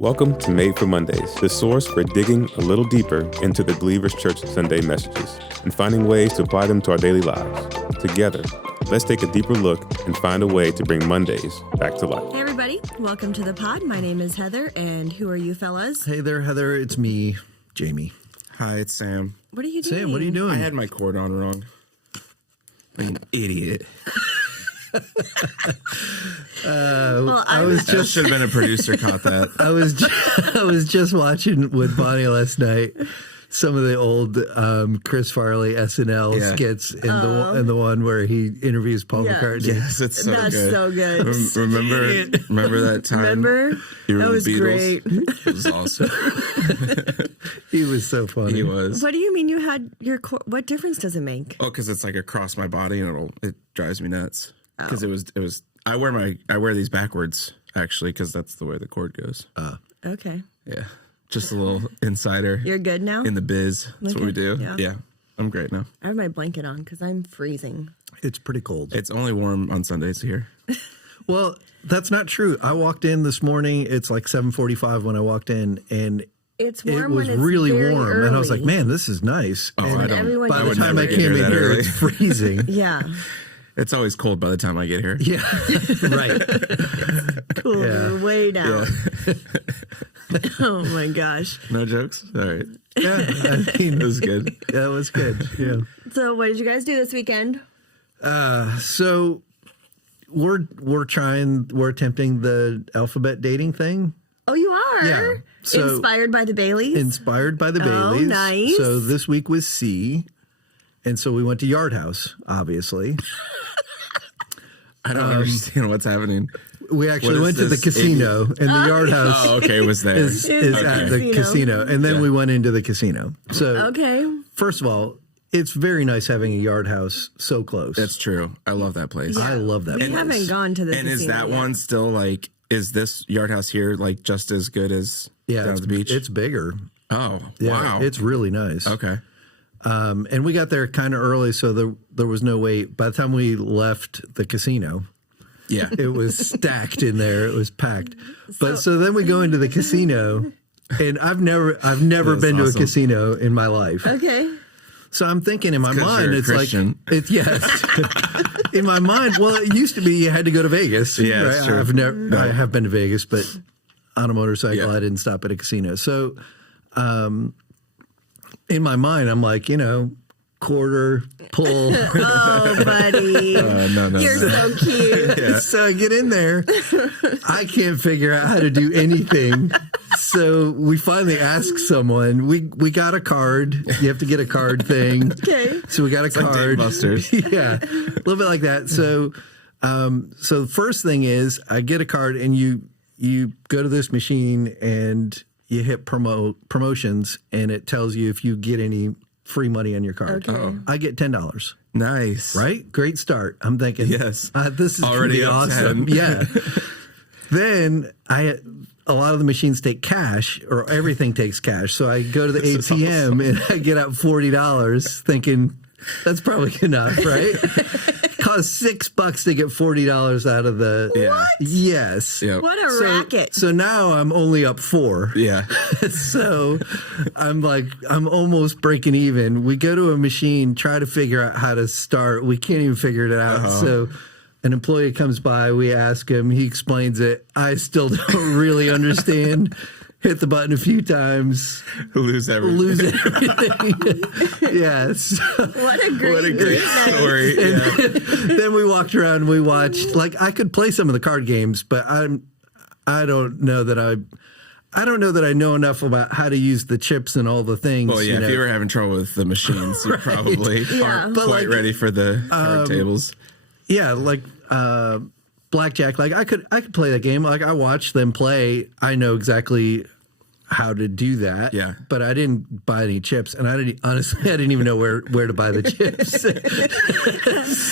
Welcome to Made for Mondays, the source for digging a little deeper into the Believers Church Sunday messages and finding ways to apply them to our daily lives. Together, let's take a deeper look and find a way to bring Mondays back to life. Hey everybody, welcome to the pod. My name is Heather, and who are you fellas? Hey there, Heather. It's me, Jamie. Hi, it's Sam. What are you doing? Sam, what are you doing? I had my cord on wrong. Like an idiot. Well, I was Just should have been a producer caught that. I was just watching with Bonnie last night some of the old Chris Farley SNL skits and the one where he interviews Paul McCartney. Yes, it's so That's good. so good. Remember that time? Remember? You were That the was Beatles? great. It was awesome. He was so funny. He was. What do you mean you had your what difference does it make? Oh, because it's like across my body and it drives me nuts. Because it was. I wear these backwards actually because that's the way the cord goes. Okay. Yeah, just a little insider. You're good now? In the biz. That's what we do. Yeah. I'm great now. I have my blanket on because I'm freezing. It's pretty cold. It's only warm on Sundays here. Well, that's not true. I walked in this morning. It's like 7:45 when I walked in, and It's warm it was when it's really very warm. early. And I was like, man, this is nice. Oh, and I don't. everyone by I the would time never I get came here in that here, early. it's freezing. Yeah. It's always cold by the time I get here. Yeah, right. Cool. Yeah. You're way down. Yeah. Oh my gosh. No jokes? All right. Yeah, I mean, It was good. that was good. Yeah. So what did you guys do this weekend? So we're attempting the alphabet dating thing. Oh, you are? Yeah. So- Inspired by the Baileys? Inspired by the Oh, Baileys. nice. So this week was C. And so we went to Yard House, obviously. I don't understand what's happening. We actually What went is to the this? casino, and the Yard House Oh, okay. It was there. is Okay. at the casino. And then Yeah. we went into the casino. So Okay. first of all, it's very nice having a Yard House so close. That's true. I love that place. I love that We place. haven't gone to the And is casino that yet. one still like, is this Yard House here like just as good as down it's, at the beach? It's bigger. Oh, Yeah, wow. it's really nice. Okay. And we got there kind of early, so there was no wait. By the time we left the casino, Yeah. it was stacked in there. It was packed. But so then we go into the casino, and I've never been to a awesome. casino in my life. Okay. So I'm thinking in my 'cause mind, you're a it's Christian. like it's yes. In my mind, well, it used to be you had to go to Vegas. Yeah, that's true. I have been to Vegas, but on a motorcycle, Yeah. I didn't stop at a casino. So, in my mind, I'm like, quarter, pull. Oh, buddy. No. You're so cute. So I get in there. I can't figure out how to do anything. So we finally ask someone. We got a card. You have to get a card thing. Okay. So we got a Like Dave card. Buster's. Yeah, a little bit like that. So, so the first thing is I get a card, and you go to this machine and you hit promotions, and it tells you if you get any free money on your card. Okay. Oh. I get $10. Nice. Right? Great start. I'm thinking, Yes. this is Already gonna up be awesome. 10. Yeah. Then a lot of the machines take cash, or everything takes cash. So I go to the This is ATM and I get out $40, thinking that's probably enough, right? Costs $6 to get $40 out of the. Yeah. Yes. Yep. What a racket. So now I'm only up $4. Yeah. So I'm almost breaking even. We go to a machine, try to figure out how to start. We can't even figure it out. So an employee comes by, we ask him, he explains it. I still don't really understand. Hit the button a few times, Lose everything. lose everything. Yes. What a great, What a great night. story. Yeah. Then we walked around and we watched, I could play some of the card games, but I don't know that I know enough about how to use the chips and all the things. Well, yeah, if you were having trouble with the machines, you probably aren't But quite ready for the card tables. Yeah, blackjack. I could play that game. I watched them play. I know exactly how to do that. Yeah. But I didn't buy any chips, and I didn't even know where to buy the chips.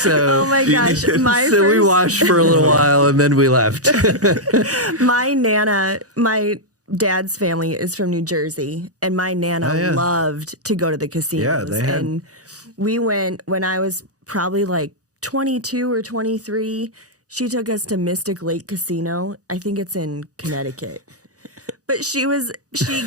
So Oh my gosh. so we watched for a little while, and then we left. My Nana, my dad's family is from New Jersey, and my Nana loved to go to the casinos. Yeah, they had- And we went when I was probably like 22 or 23. She took us to Mystic Lake Casino. I think it's in Connecticut. But she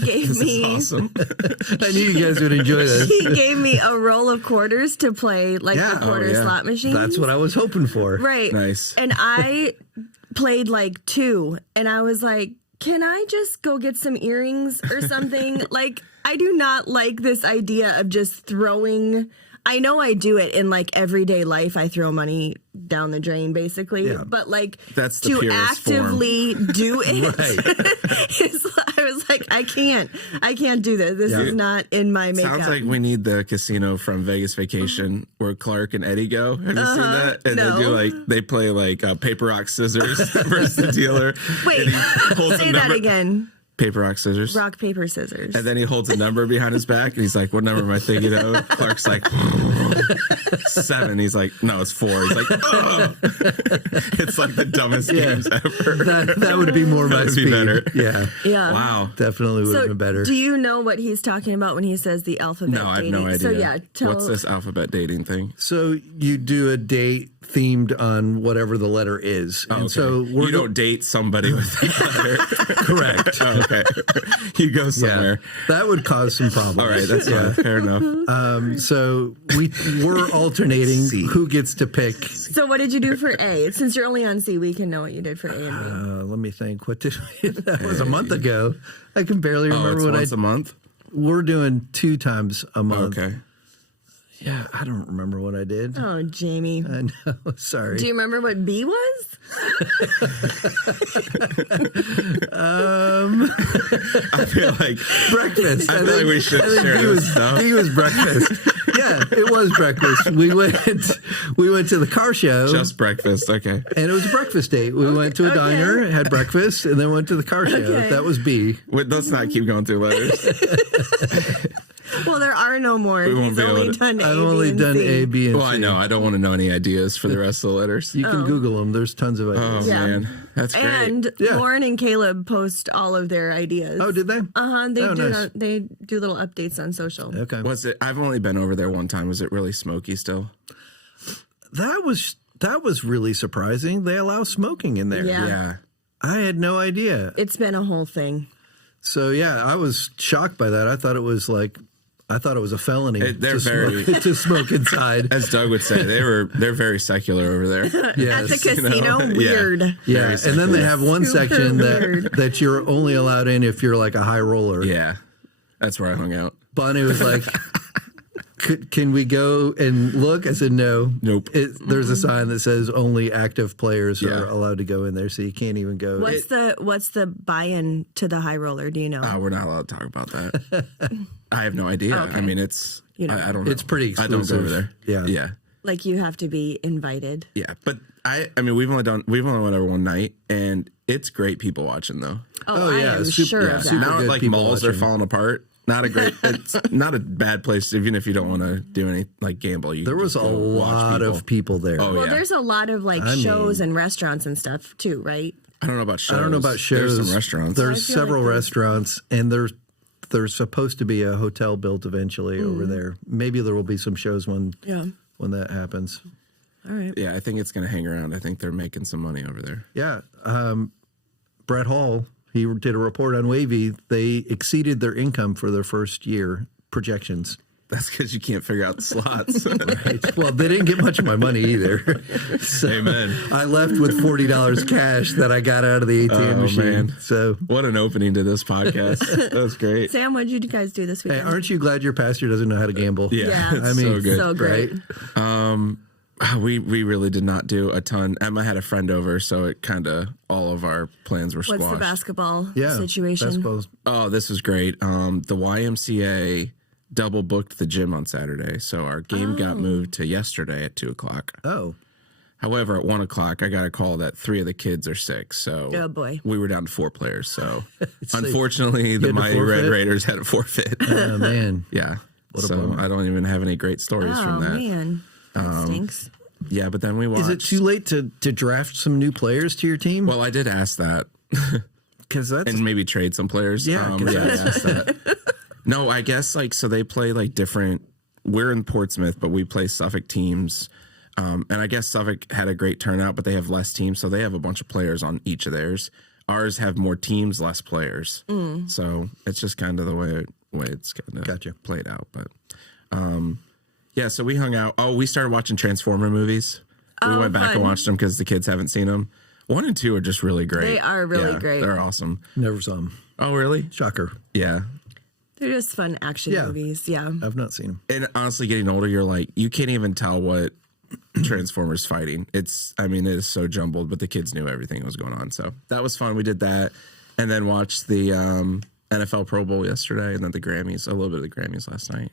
gave me. Awesome. I knew you guys would enjoy this. She gave me a roll of quarters to play the quarter slot machine. That's what I was hoping for. Right. Nice. And I played like 2, and I was like, can I just go get some earrings or something? Like, I do not like this idea of just throwing. I know I do it in like everyday life. I throw money down the drain, basically. Yeah. But like That's the to purest actively do it, Right. I was like, I can't do this. This is not in my makeup. Sounds like we need the casino from Vegas Vacation where Clark and Eddie go. Have you seen that? And they play like paper, rock, scissors versus the dealer. Wait, say that again. Paper, rock, scissors. Rock, paper, scissors. And then he holds a number behind his back, and he's like, "What number am I thinking of?" Clark's like, 7. He's like, "No, it's 4." He's like, "Oh!" It's like the dumbest games ever. That would be more my speed. Be better. Yeah. Yeah. Wow. Definitely would have been better. Do you know what he's talking about when he says the alphabet No, I have dating? no idea. So yeah, What's this alphabet dating thing? So you do a date themed on whatever the letter is. Oh, and okay. so you don't date somebody with that letter. Correct. Oh, okay. You go somewhere. Yeah, that would cause some problems. All right, that's fine. Fair enough. So we're alternating who gets to pick. So what did you do for A? Since you're only on C, we can know what you did for A and B. Let me think. What did that was a month ago. I can barely remember what once a month? We're doing 2 times a month. Okay. Yeah, I don't remember what I did. Oh, Jamie. I know. Sorry. Do you remember what B was? I feel like breakfast. I feel like we should share this stuff. B was breakfast. Yeah, it was breakfast. We went to the car show. Just breakfast, okay. And it was a breakfast date. We went to a diner, had breakfast, and then went to the car show. Okay. That was B. Let's not keep going through letters. Well, there are no more. We won't He's be able only to- done A, I've B, only and done C. A, B, and Well, C. I know. I don't want to know any ideas for the rest of the letters. You can Google them. There's tons of ideas. Oh, Yeah. man. That's great. And Yeah. Lauren and Caleb post all of their ideas. Oh, did they? They Oh, do. nice. They do little updates on social. Okay. Was it? I've only been over there one time. Was it really smoky still? That was really surprising. They allow smoking in there. Yeah. Yeah. I had no idea. It's been a whole thing. So yeah, I was shocked by that. I thought it was a felony They're very- to smoke inside. As Doug would say, they're very secular over there. Yes. At the casino, Yeah. weird. Yeah, Very and then they have one Super section weird. that you're only allowed in if you're like a high roller. Yeah. That's where I hung out. Bonnie was like, can we go and look? I said, no. Nope. There's a sign that says only active players Yeah. are allowed to go in there, so you can't even go. What's the buy-in to the high roller? Do you know? We're not allowed to talk about that. I have no idea. Okay. I mean, it's I don't know. It's pretty I don't go over exclusive. there. Yeah. Yeah. Like you have to be invited. Yeah. But I mean, we've only went over one night, and it's great people watching though. Oh, I yeah, am super- sure yeah, of super that. Now good like people malls are watching. falling apart. Not a great. It's not a bad place, even if you don't want to do any like gamble. You There can was just a go watch lot of people there. Oh Well, yeah. there's a lot of like shows and restaurants and stuff too, right? I don't know about shows. I don't know about shows. There's some restaurants. There's I feel several like restaurants, and there's supposed to be a hotel built eventually over there. Maybe there will be some shows when that happens. All right. Yeah, I think it's going to hang around. I think they're making some money over there. Yeah. Brett Hall, he did a report on Wavy. They exceeded their income for their first year projections. That's because you can't figure out the slots. Well, they didn't get much of my money either. So Amen. I left with $40 cash that I got out of the ATM Oh, machine. man. So, What an opening to this podcast. That was great. Sam, what did you guys do this hey, weekend? aren't you glad your pastor doesn't know how to gamble? Yeah. it's I mean, so good. So great. Right? We really did not do a ton. Emma had a friend over, so it kind of all of our plans were What's squashed. the basketball Yeah. situation? Basketball's Oh, this was great. The YMCA double booked the gym on Saturday, so our game got moved to yesterday at 2:00. Oh. However, at 1:00, I got a call that 3 of the kids are sick, so Oh, boy. we were down to 4 players. So So unfortunately, had the to Mighty Red forfeit? Raiders had a forfeit. Oh, man. Yeah, a so bummer. I don't even have any great stories Oh, from that. man. That stinks. Yeah, but then we watched. Is it too late to draft some new players to your team? Well, I did ask that. Because that's And maybe trade some players. Yeah, 'cause I asked that. No, I guess so they play like different. We're in Portsmouth, but we play Suffolk teams. And I guess Suffolk had a great turnout, but they have less teams, so they have a bunch of players on each of theirs. ours have more teams, less players. So it's just kind of the way it's kind of played out. But yeah, so we hung out. Oh, we started watching Transformer movies. We went back and watched them because the kids haven't seen them. 1 and 2 are just really great. They are really great. They're awesome. Never saw them. Oh, really? Shocker. Yeah. They're just fun action movies. Yeah. I've not seen them. And honestly, getting older, you're like, you can't even tell what Transformers fighting. It is so jumbled, but the kids knew everything that was going on. So that was fun. We did that. And then watched the NFL Pro Bowl yesterday and then the Grammys, a little bit of the Grammys last night.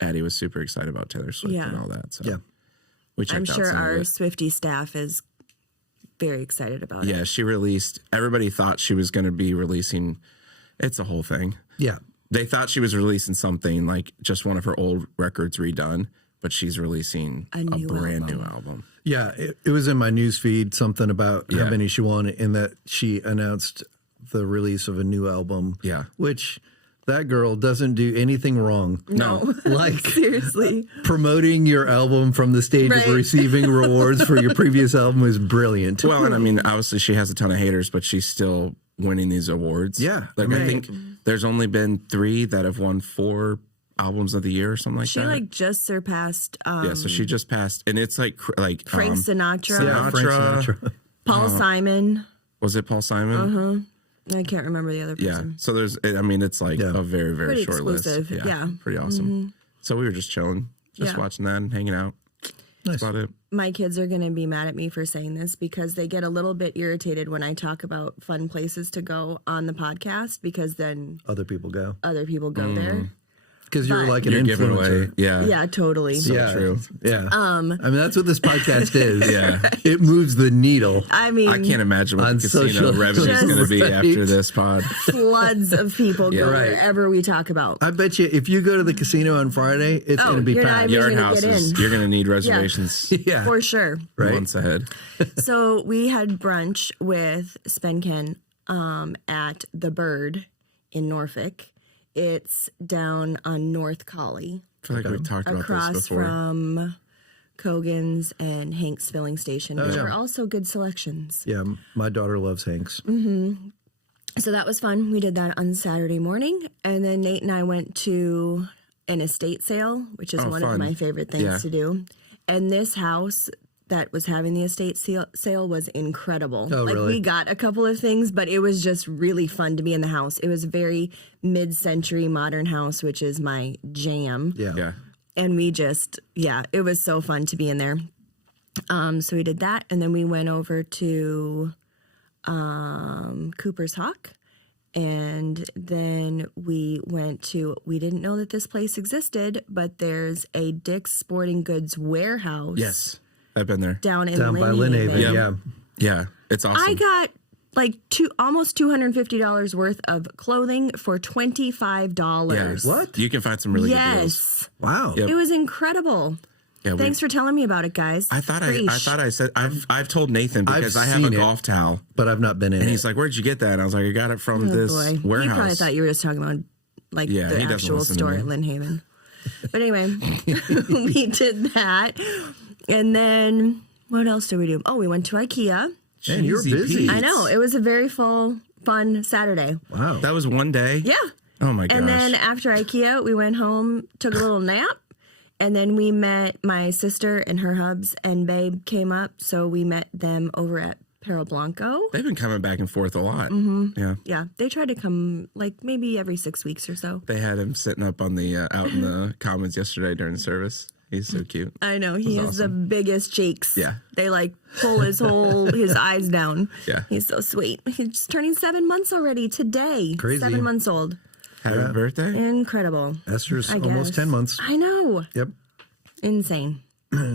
Addie was super excited about Taylor Swift and all that. So we checked I'm out sure some our of it. Swiftie staff is very excited about it. Yeah, she released, everybody thought she was going to be releasing, it's a whole thing. Yeah. They thought she was releasing something like just one of her old records redone, but she's releasing a brand new album. Yeah, it was in my news feed, something about how many she won, and that she announced the release of a new album. Yeah. Which that girl doesn't do anything wrong. No. Like Seriously. promoting your album from the stage of receiving rewards for your previous album is brilliant. Well, and I mean, obviously she has a ton of haters, but she's still winning these awards. Yeah. Like I think there's only been 3 that have won 4 albums of the year or something like She that. like just surpassed Yeah, so she just passed, and it's like Frank Sinatra, Yeah, Frank Sinatra. Paul Simon. Was it Paul Simon? I can't remember the other Yeah. person. So it's like a very, very Pretty short exclusive, list. yeah. Pretty awesome. So we were just chilling, just watching that and hanging out. Nice. That's about it. My kids are going to be mad at me for saying this because they get a little bit irritated when I talk about fun places to go on the podcast because then Other people go. other people go there. Because you're But- like an You're giving influencer. away. Yeah. Yeah, totally. Yeah, true. Yeah. I mean, that's what this podcast is. Yeah. It moves the needle. I mean, I can't imagine what On the casino social- revenue is going to be Right. after this pod. floods of people go right. wherever we talk about. I bet you if you go to the casino on Friday, it's going to be you're not packed. even Yard gonna get houses, in. you're going to need reservations Yeah. For sure. Right. months ahead. So we had brunch with Spenken at the Bird in Norfolk. It's down on North Collie, I feel like we've talked about this across before. from Kogan's and Hank's filling station, which were also good selections. Yeah, my daughter loves Hanks. So that was fun. We did that on Saturday morning. And then Nate and I went to an estate sale, which is one fun. of my favorite things Yeah. to do. And this house that was having the estate sale was incredible. Oh, like really? we got a couple of things, but it was just really fun to be in the house. It was a very mid-century modern house, which is my jam. Yeah. Yeah. And we just, it was so fun to be in there. So we did that. And then we went over to Cooper's Hawk. And then we didn't know that this place existed, but there's a Dick's Sporting Goods warehouse. Yes. I've been there. Down Down by Lynn Lynn Haven. Yep. Yeah. Yeah. It's awesome. I got like almost $250 worth of clothing for $25. Yeah. What? You can find some really good deals. Yes. Wow. Yep. It was incredible. Yeah, Thanks for telling me about it, guys. I thought I Preach. said I've told Nathan because I have a seen it. golf towel, But I've not been in and it. he's like, "Where'd you get that?" And I was like, "I got it from Oh, this boy. He warehouse." probably thought you were just talking about like Yeah, the he doesn't actual listen to store me. at Lynn Haven. But anyway, we did that. And then what else did we do? Oh, we went to IKEA. Man, you're Cheesy busy. Pete's. I know. It was a very full, fun Saturday. Wow. That was one day. Yeah. Oh my gosh. And then after IKEA, we went home, took a little nap. And then we met my sister and her hubs, and Babe came up. So we met them over at Perro Blanco. They've been coming back and forth a lot. Yeah. Yeah, they tried to come like maybe every 6 weeks or so. They had him sitting up on the out in the commons yesterday during the service. He's so cute. I know, he has the biggest cheeks. Yeah. They like pull his eyes down. Yeah. He's so sweet. He's just turning 7 months already today. Crazy. 7 months old. Happy birthday. Incredible. Esther's I almost guess. 10 months. I know. Yep. Insane.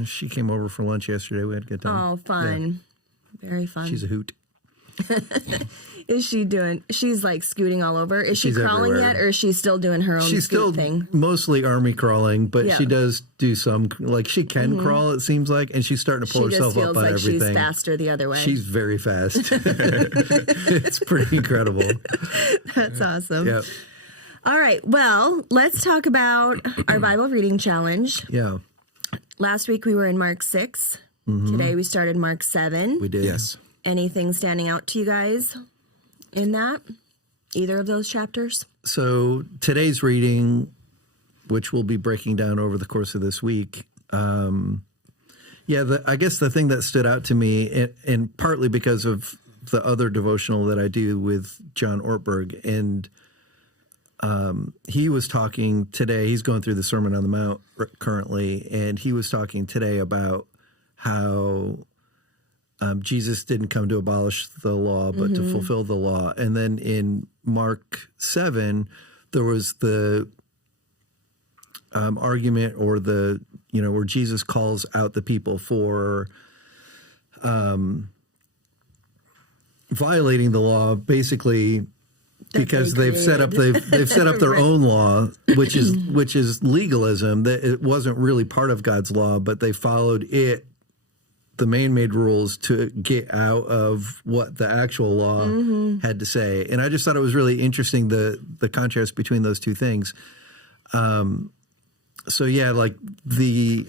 She came over for lunch yesterday. We had a good time. Oh, fun. Very fun. She's a hoot. Is she doing? She's like scooting all over. Is she She's crawling everywhere. yet, or is she still doing her own She's still scoot thing? mostly army crawling, but Yeah. she does do some, like she can crawl, it seems like, and she's starting to pull She herself just up feels on like everything. she's faster the other way. She's very fast. It's pretty incredible. That's awesome. Yep. All right. Well, let's talk about our Bible reading challenge. Yeah, Last week we were in Mark 6. Today we started Mark 7. we did. Yes. Anything standing out to you guys? in that? Either of those chapters? So today's reading, which we'll be breaking down over the course of this week, I guess the thing that stood out to me, and partly because of the other devotional that I do with John Ortberg, and he was talking today, he's going through the Sermon on the Mount currently, and he was talking today about how Jesus didn't come to abolish the law, but to fulfill the law. And then in Mark 7, there was the argument, or the, where Jesus calls out the people for violating the law, basically because they've set up their own law, which is legalism. That it wasn't really part of God's law, but they followed it, the man-made rules, to get out of what the actual law had to say. And I just thought it was really interesting, the contrast between those two things. Like the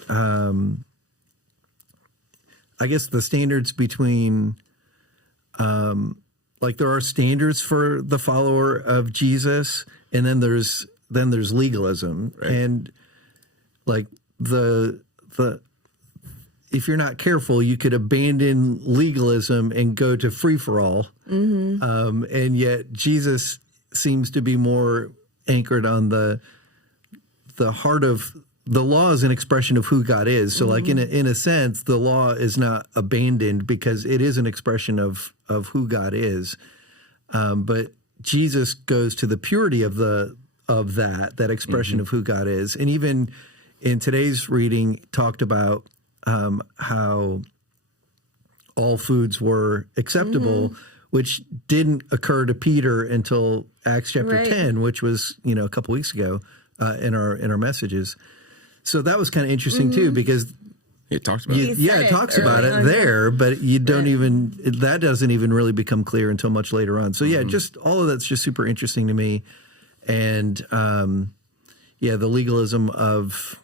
I guess the standards between there are standards for the follower of Jesus, and then there's legalism, right. And like the if you're not careful, you could abandon legalism and go to free for all, and yet Jesus seems to be more anchored on the heart of the law is an expression of who God is. So like in a sense, the law is not abandoned because it is an expression of who God is. But Jesus goes to the purity of that expression of who God is. And even in today's reading talked about how all foods were acceptable, which didn't occur to Peter until Acts chapter 10, which was, a couple weeks ago in our messages. So that was kind of interesting too, because it talks about it. Yeah, it talks about it there, but you don't that doesn't even really become clear until much later on. So just all of that's just super interesting to me. And the legalism of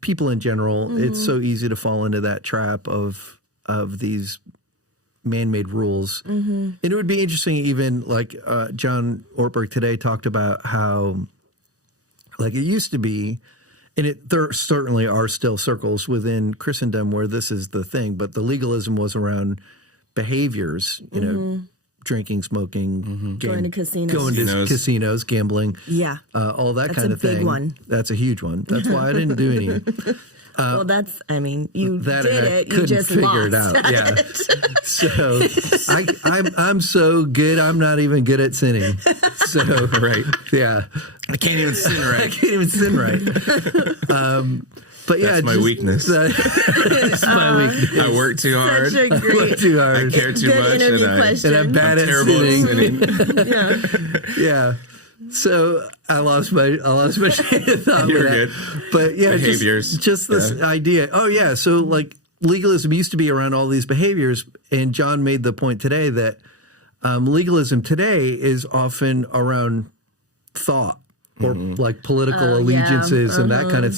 people in general, it's so easy to fall into that trap of these man-made rules. And it would be interesting, even like John Ortberg today talked about how, like, it used to be, and there certainly are still circles within Christendom where this is the thing, but the legalism was around behaviors, drinking, smoking, going to casinos, gambling, all that kind of thing. That's a big one. That's a huge one. That's why I didn't do any. You did it. You just figure lost. It out. Yeah. So I'm so good. I'm not even good at sinning. So right. Yeah. I can't even sin right. But yeah, that's my weakness. That's my weakness. I work too hard. Such a great, I work too hard. I care too much, and I'm bad at sinning. Yeah. So I lost my train of thought. You're good. But yeah, behaviors. Just this idea. Oh yeah, so like legalism used to be around all these behaviors, and John made the point today that legalism today is often around thought. Or like political allegiances and that kind of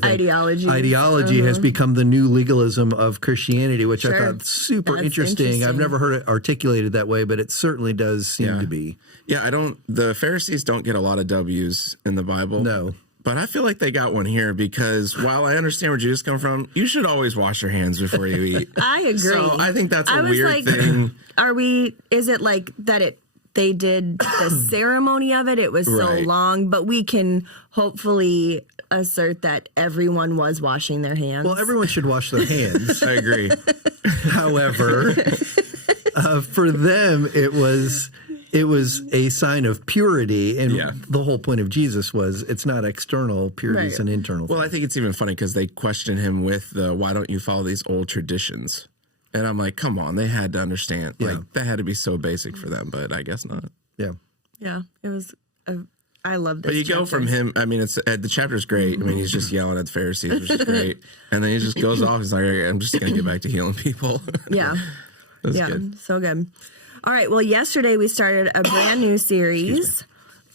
thing. Ideology has become the new legalism of Christianity, which I thought super interesting. I've never heard it articulated that way, but it certainly does seem to be. Yeah, the Pharisees don't get a lot of W's in the Bible. No. But I feel like they got one here because while I understand where Jesus come from, you should always wash your hands before you eat. I agree. So I think that's a weird thing. Is it like that they did the ceremony of it? It was so long, but we can hopefully assert that everyone was washing their hands. Well, everyone should wash their hands. I agree. However, for them, it was a sign of purity, and the whole point of Jesus was it's not external purity, it's an internal thing. Well, I think it's even funny because they question him with why don't you follow these old traditions? And I'm like, come on, they had to understand. Like, that had to be so basic for them, but I guess not. Yeah. Yeah, it was, I love this But you chapter. go from him, I mean, the chapter's great. I mean, he's just yelling at the Pharisees, which is great. And then he just goes off. He's like, okay, I'm just going to get back to healing people. Yeah. That's good. So good. All right, well, yesterday we started a brand new series,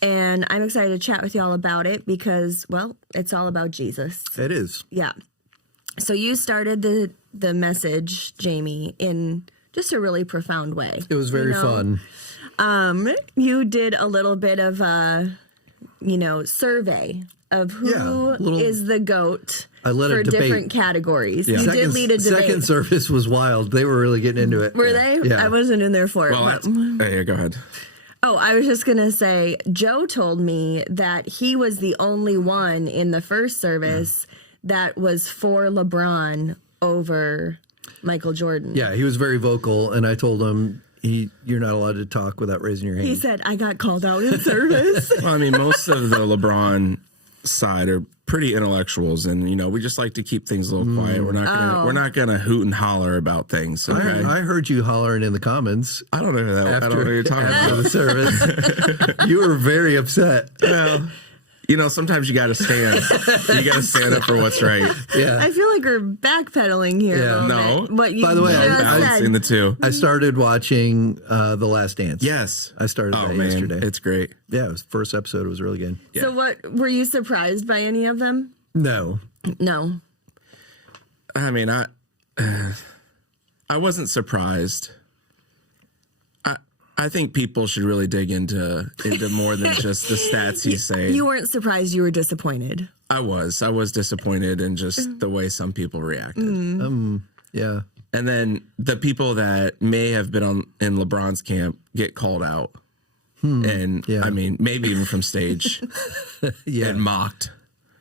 and I'm excited to chat with y'all about it because, well, it's all about Jesus. It is. Yeah. So you started the message, Jamie, in just a really profound way. It was very fun. You did a little bit of a, survey of who is the GOAT I led a for debate. different categories. Yeah. You did lead a debate. Second service was wild. They were really getting into it. Were they? Yeah. I wasn't in there for it. Well, but- yeah, go ahead. Oh, I was just going to say, Joe told me that he was the only one in the first service that was for LeBron over Michael Jordan. Yeah, he was very vocal, and I told him, you're not allowed to talk without raising your hand. He said, I got called out in service. Well, I mean, most of the LeBron side are pretty intellectuals, and we just like to keep things a little quiet. We're not gonna hoot and holler about things. Okay? I heard you hollering in the comments. I don't know who that. I don't know who you're talking after about. the service. You were very upset. Well, sometimes you got to stand. You got to stand up for what's right. Yeah. I feel like we're backpedaling here. Yeah. A little No. bit. What you By the way, just I I've said. seen the two. I started watching The Last Dance. Yes, I started Oh that man, yesterday. it's great. Yeah, it was first episode. It was really good. So what, were you surprised by any of them? No. No. I mean, I wasn't surprised. I think people should really dig into more than just the stats he's saying. You weren't surprised, you were disappointed. I was disappointed in just the way some people reacted. Yeah. And then the people that may have been in LeBron's camp get called out. And Yeah. I mean, maybe even from stage Yeah. and mocked.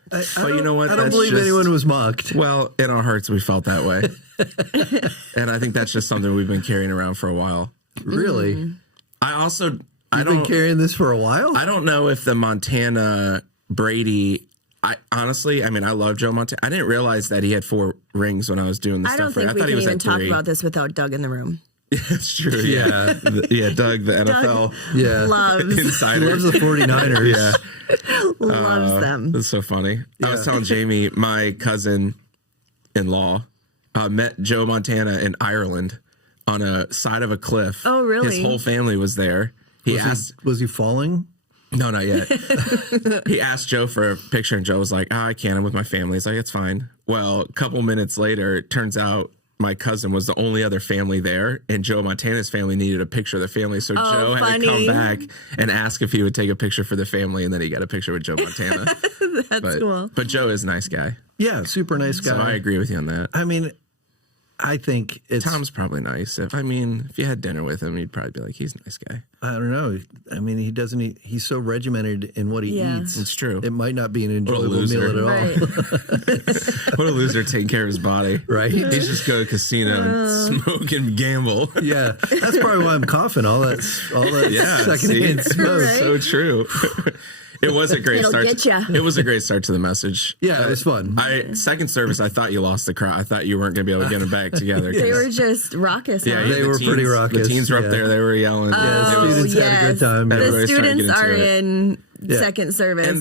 But you know what? I don't That's believe just- anyone was mocked. Well, in our hearts, we felt that way. And I think that's just something we've been carrying around for a while. Really? I You've been carrying this for a while? I don't know if the Montana Brady. I love Joe Montana. I didn't realize that he had 4 rings when I was doing this I stuff. don't think I we thought can he was even at talk 3. about this without Doug in the room. It's true. Yeah, yeah. Doug, the NFL Yeah. Loves He insider. loves the 49ers. Yeah, loves them. that's so funny. I was telling Jamie, my cousin-in-law, met Joe Montana in Ireland on a side of a cliff. Oh, really? His whole family was there. Was he falling? No, not yet. He asked Joe for a picture, and Joe was like, I can't. I'm with my family. He's like, it's fine. Well, a couple minutes later, it turns out my cousin was the only other family there, and Joe Montana's family needed a picture of the family. So Joe had to come back and ask if he would take a picture for the family, and then he got a picture with Joe Montana. That's cool. But Joe is a nice guy. Yeah, super nice guy. So I agree with you on that. I mean, I think it's... Tom's probably nice. If you had dinner with him, you'd probably be like, he's a nice guy. I don't know. I mean, he doesn't eat... He's so regimented in what he eats. It's true. It might not be an enjoyable loser. meal at all. Right. What a loser taking care of his body. Right? He's just go to a casino and smoke and gamble. Yeah, that's probably why I'm coughing. All that secondhand see? smoke. Right? So true. It was a great It'll start. get ya. It was a great start to the message. Yeah, it was fun. Second service, I thought you lost the crowd. I thought you weren't going to be able to get them back together. They were just raucous. Yeah, huh? They the were pretty raucous, The teens were yeah. up there. They were yelling. Yeah, Oh, students had a good time. The Everybody started students getting are to it. in second service, and,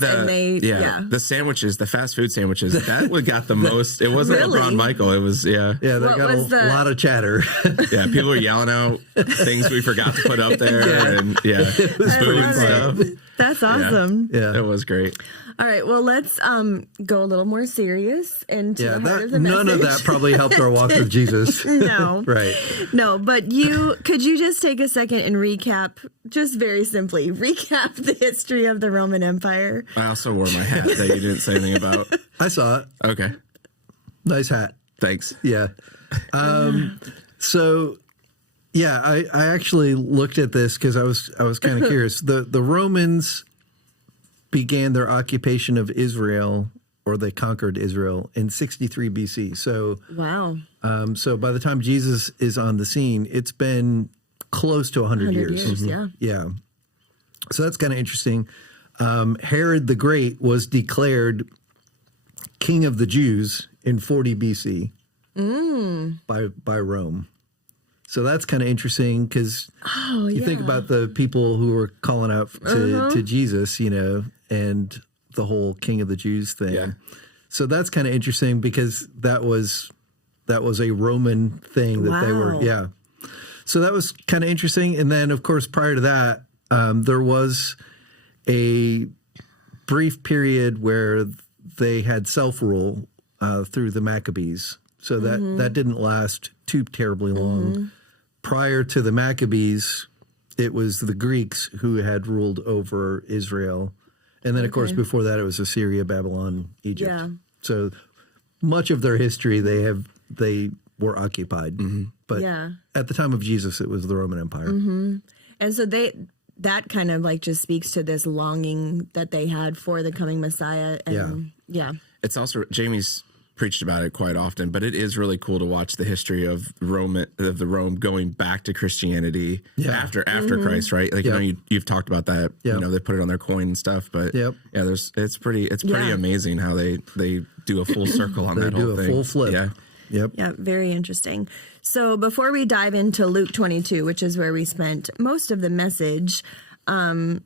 the sandwiches, the fast food sandwiches, that what got the most. It wasn't Really? LeBron Michael. It was Yeah, they What got a was the- lot of chatter. yeah. People were yelling out things we forgot to put up there, and It was food pretty and fun. stuff. That's awesome. Yeah. It was great. All right, well, let's go a little more serious into Yeah, the heart of the none of message. that probably helped our walk with Jesus. No. Right. No, but could you just take a second and just very simply, recap the history of the Roman Empire? I also wore my hat that you didn't say anything about. I saw it. Okay, Nice hat. thanks. Yeah. So, yeah, I actually looked at this because I was kind of curious. The Romans began their occupation of Israel, or they conquered Israel in 63 BC. So, Wow. so by the time Jesus is on the scene, it's been close to 100 years. Yeah. Yeah. So that's kind of interesting. Herod the Great was declared king of the Jews in 40 BC by Rome. So that's kind of interesting because you think about the people who were calling out to Jesus, and the whole king of the Jews thing. Yeah. So that's kind of interesting because that was a Roman thing that they were. Wow. Yeah. So that was kind of interesting. And then, of course, prior to that, there was a brief period where they had self-rule through the Maccabees. So that didn't last too terribly long. Prior to the Maccabees, it was the Greeks who had ruled over Israel. And then, of course, before that, it was Assyria, Babylon, Egypt. Yeah. So much of their history, they were occupied. But at the time of Jesus, it was the Roman Empire. And so that kind of like just speaks to this longing that they had for the coming Messiah. And It's also, Jamie's preached about it quite often, but it is really cool to watch the history of Rome going back to Christianity after Christ, right? Like, you know, you've talked about that, you know, they put it on their coin and stuff, but it's pretty amazing how they do a full circle on that whole thing. They do a full flip. Yeah, very interesting. So before we dive into Luke 22, which is where we spent most of the message, can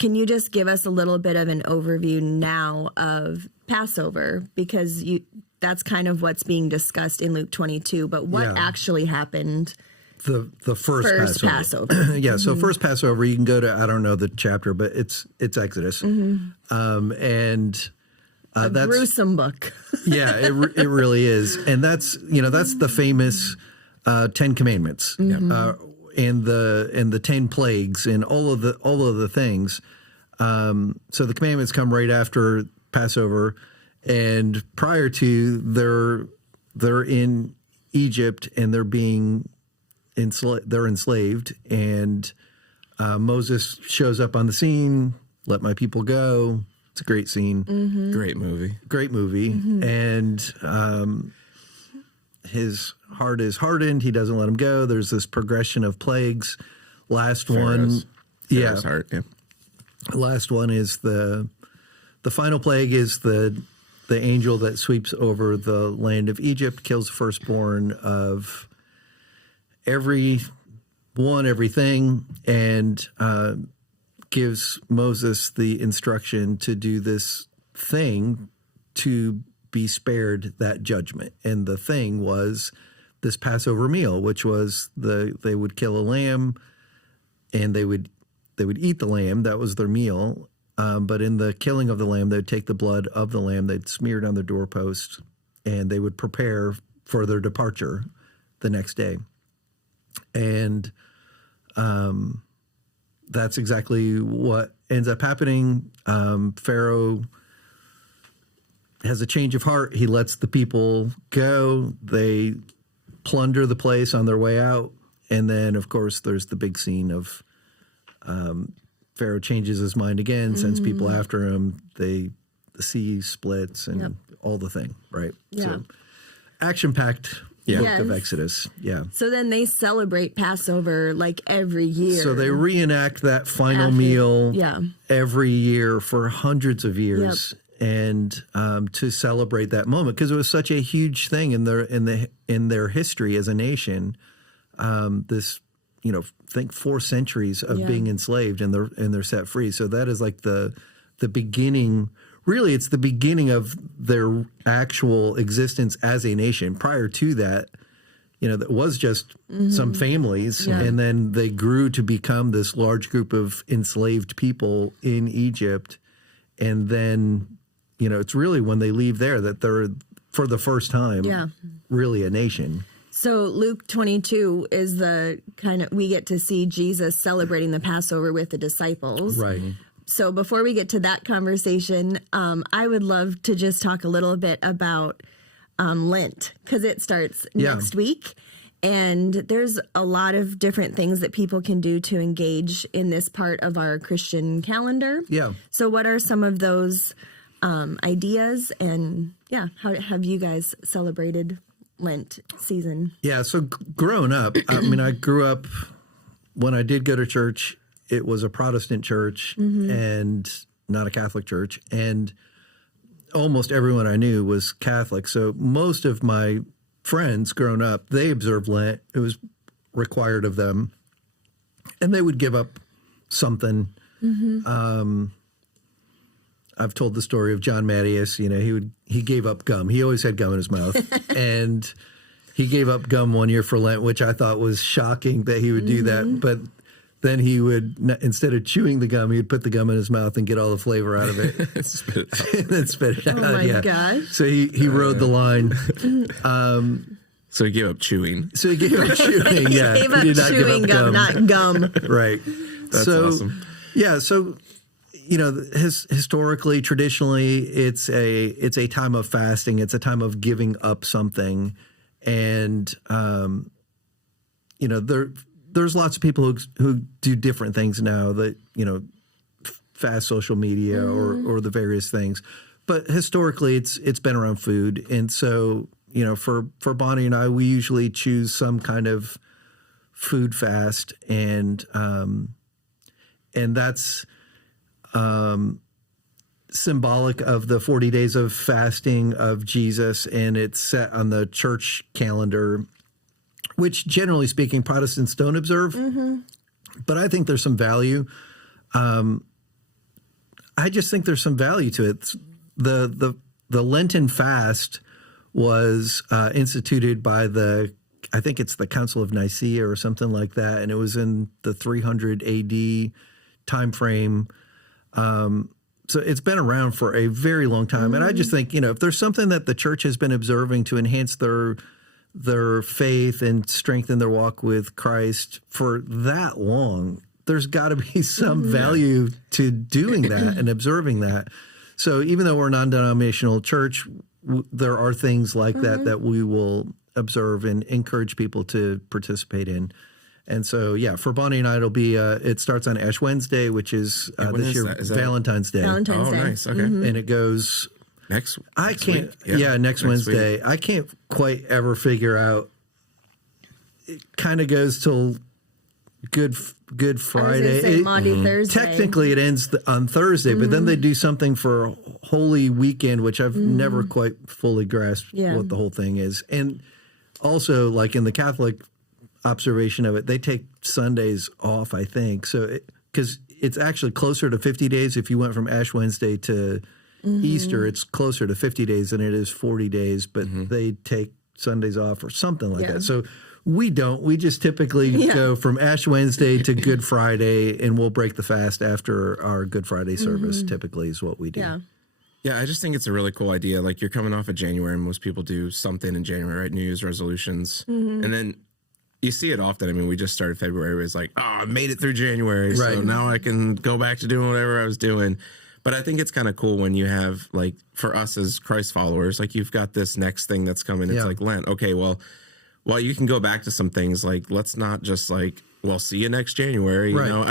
you just give us a little bit of an overview now of Passover? Because that's kind of what's being discussed in Luke 22, but what actually happened? The first Passover. So first Passover, you can go to, I don't know the chapter, but it's Exodus. That's gruesome book. It really is. And that's the famous 10 Commandments and the 10 plagues and all of the things. So the commandments come right after Passover, and prior to they're in Egypt and they're being they're enslaved, and Moses shows up on the scene. Let my people go. It's a great scene. Great movie. And his heart is hardened. He doesn't let him go. There's this progression of plagues. Last Pharaoh's heart, Last one is the final plague is the angel that sweeps over the land of Egypt, kills the firstborn of everything, and gives Moses the instruction to do this thing to be spared that judgment. And the thing was this Passover meal, which was they would kill a lamb and they would eat the lamb. That was their meal. But in the killing of the lamb, they'd take the blood of the lamb, they'd smear it on their doorposts, and they would prepare for their departure the next day. And that's exactly what ends up happening. Pharaoh has a change of heart. He lets the people go. They plunder the place on their way out. And then, of course, there's the big scene of Pharaoh changes his mind again, sends people after him. The sea splits and all the thing, right? Yeah. So, action-packed book of Exodus. Yeah. So then they celebrate Passover like every year. So they reenact that final meal every year for hundreds of years. And to celebrate that moment, because it was such a huge thing in their history as a nation. This, think 4 centuries of being enslaved, and they're set free. So that is like the beginning. Really, it's the beginning of their actual existence as a nation. Prior to that, that was just some families, and then they grew to become this large group of enslaved people in Egypt, and then. It's really when they leave there that they're, for the first time, really a nation. So Luke 22 is the kind of, we get to see Jesus celebrating the Passover with the disciples. Right. So before we get to that conversation, I would love to just talk a little bit about Lent, because it starts next week. And there's a lot of different things that people can do to engage in this part of our Christian calendar. Yeah. So what are some of those ideas, and how have you guys celebrated Lent season? Yeah, so growing up, I grew up, when I did go to church, it was a Protestant church and not a Catholic church, and almost everyone I knew was Catholic. So most of my friends growing up, they observed Lent. It was required of them, and they would give up something. I've told the story of John Mattias. He gave up gum. He always had gum in his mouth, and he gave up gum one year for Lent, which I thought was shocking that he would do that. But then he would, instead of chewing the gum, he would put the gum in his mouth and get all the flavor out of it, Spit it out. and then spit it out. Oh my gosh! So he rode the line. So he gave up chewing. So he gave up chewing. Yeah, Gave up he did not give chewing up gum, not gum. Right. That's awesome. Yeah. So, historically, traditionally, it's a time of fasting. It's a time of giving up something, and there's lots of people who do different things now that fast social media or the various things, but historically, it's been around food, and so for Bonnie and I, we usually choose some kind of food fast, and that's symbolic of the 40 days of fasting of Jesus, and it's set on the church calendar, which generally speaking, Protestants don't observe. But I think there's some value. I just think there's some value to it. The Lenten fast was instituted by I think it's the Council of Nicaea or something like that, and it was in the 300 AD time frame. So it's been around for a very long time, and I just think if there's something that the church has been observing to enhance their faith and strengthen their walk with Christ for that long, there's got to be some value to doing that and observing that. So even though we're a non-denominational church, there are things like that we will observe and encourage people to participate in. And so, for Bonnie and I, it'll be, it starts on Ash Wednesday, which is this year Valentine's Day. Valentine's Day. Nice. Okay. And it goes next next next Wednesday. week. I can't quite ever figure out. It kind of goes till Good Friday. I was gonna say Maundy Thursday. Technically, it ends on Thursday, but then they do something for Holy Weekend, which I've never quite fully grasped what the whole thing is. And also, like in the Catholic observation of it, they take Sundays off, I think. So, because it's actually closer to 50 days if you went from Ash Wednesday to Easter, it's closer to 50 days than it is 40 days, but they take Sundays off or something like that. So we don't. We just typically go from Ash Wednesday to Good Friday, and we'll break the fast after our Good Friday service, typically is what we do. Yeah. Yeah, I just think it's a really cool idea. Like, you're coming off of January, and most people do something in January, right? New Year's resolutions. And then you see it often. I mean, we just started February. It was like, I made it through January, so now I can go back to doing whatever I was doing. But I think it's kind of cool when you have, like, for us as Christ followers, like, you've got this next thing that's coming. It's like Lent. Okay, well, you can go back to some things. Like, let's not just like, well, see you next January. You know,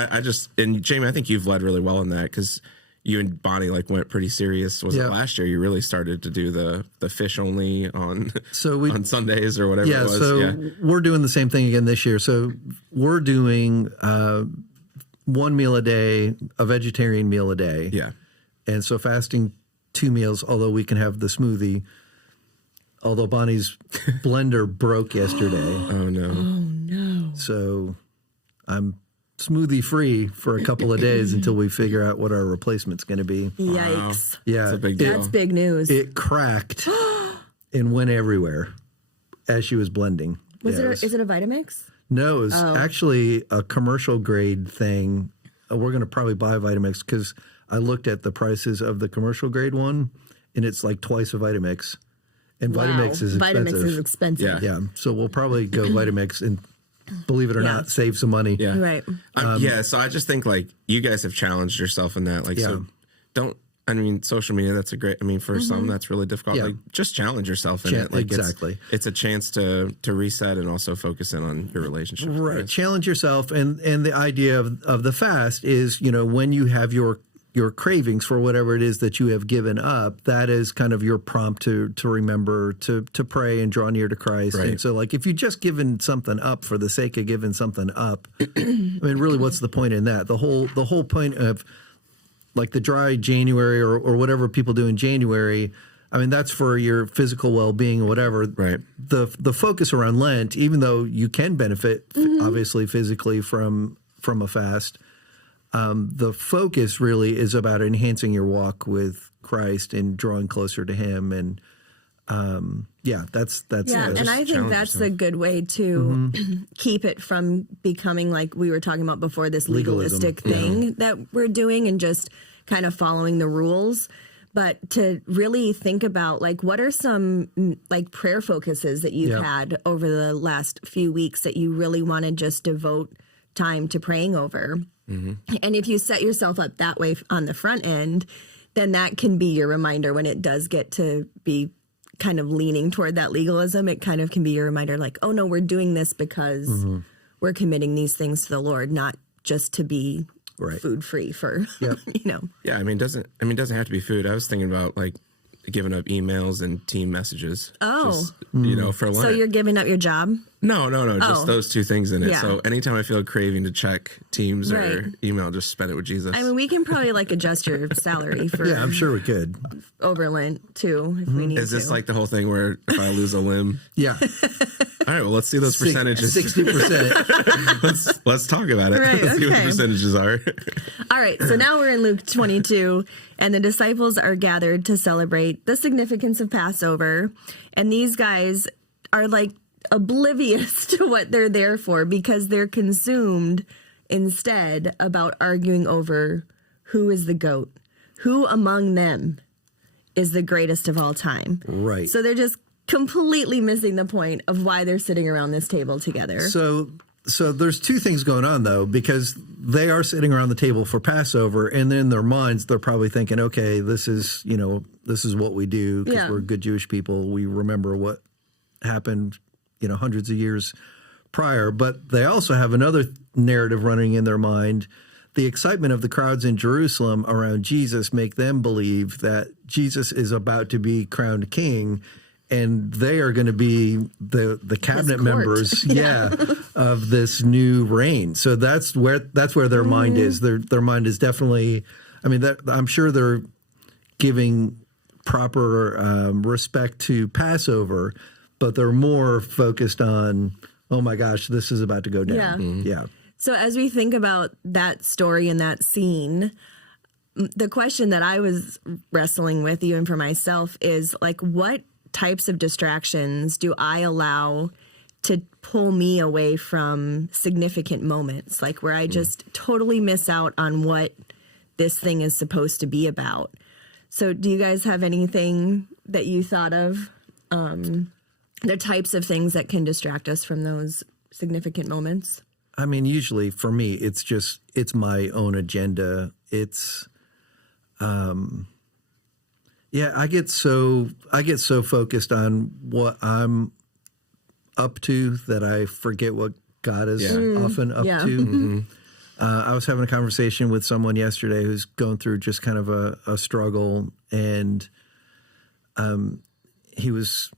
and Jamie, I think you've led really well in that, because you and Bonnie went pretty serious. Was it last year? You really started to do the fish only on on Sundays or whatever it was. So we're doing the same thing again this year. So we're doing one meal a day, a vegetarian meal a day. Yeah. And so fasting 2 meals, although we can have the smoothie. Although Bonnie's blender broke yesterday. Oh, no. Oh, no. So I'm smoothie free for a couple of days until we figure out what our replacement's going to be. Yikes. Yeah. That's a big deal. That's big news. It cracked and went everywhere as she was blending. Is it a Vitamix? No, it was actually a commercial grade thing. We're going to probably buy Vitamix because I looked at the prices of the commercial grade one, and it's like twice a Vitamix. And Vitamix is expensive. Vitamix is expensive. Yeah. So we'll probably go Vitamix and, believe it or not, save some money. Yeah. Right. So I just think, like, you guys have challenged yourself in that. Like, so social media, that's a great, for some, that's really difficult. Yeah. Like, just challenge yourself in it. Like, exactly. It's a chance to reset and also focus in on your relationship. Right. Challenge yourself. And the idea of the fast is, when you have your cravings for whatever it is that you have given up, that is kind of your prompt to remember to pray and draw near to Christ. Right. And so, like, if you've just given something up for the sake of giving something up, really, what's the point in that? The whole point of, like, the dry January or whatever people do in January, that's for your physical well-being or whatever. Right. The focus around Lent, even though you can benefit obviously physically from a fast, the focus really is about enhancing your walk with Christ and drawing closer to Him. And that's and I think that's a good way to keep it from becoming, like we were talking about before, this legalistic thing that we're doing and just kind of following the rules. but to really think about like what are some like prayer focuses that you've had over the last few weeks that you really want to just devote time to praying over. And if you set yourself up that way on the front end, then that can be your reminder when it does get to be kind of leaning toward that legalism. It kind of can be your reminder like, oh no, we're doing this because we're committing these things to the Lord, not just to be food free for, you know. Yeah. I mean, it doesn't have to be food. I was thinking about like giving up emails and team messages. Oh, just, you know, for Lent. So you're giving up your job? No, just those two things in it. Yeah. So anytime I feel a craving to check Teams or email, just spend it with Jesus. I mean, we can probably like adjust your salary for I'm sure we could. over Lent too, if we need to. Is this like the whole thing where if I lose a limb? Yeah. All right, well, let's see those percentages. 60%. Let's talk about it. Right, Let's see what the okay. percentages are. All right, so now we're in Luke 22, and the disciples are gathered to celebrate the significance of Passover. And these guys are like oblivious to what they're there for because they're consumed instead about arguing over who is the goat, who among them is the greatest of all time. Right. So they're just completely missing the point of why they're sitting around this table together. So there's two things going on, though, because they are sitting around the table for Passover, and in their minds, they're probably thinking, okay, this is what we do because we're good Jewish people. We remember what happened, hundreds of years prior. But they also have another narrative running in their mind. The excitement of the crowds in Jerusalem around Jesus make them believe that Jesus is about to be crowned king, and they are going to be the cabinet members, of this new reign. So that's where their mind is. Their mind is definitely. I mean, I'm sure they're giving proper respect to Passover, but they're more focused on, oh my gosh, this is about to go down. Yeah. So as we think about that story and that scene, the question that I was wrestling with, even for myself, is like, what types of distractions do I allow to pull me away from significant moments, like where I just totally miss out on what this thing is supposed to be about? So do you guys have anything that you thought of, the types of things that can distract us from those significant moments? I mean, usually for me, it's my own agenda. It's, I get so focused on what I'm up to that I forget what God is often up to. I was having a conversation with someone yesterday who's going through just kind of a struggle, and he was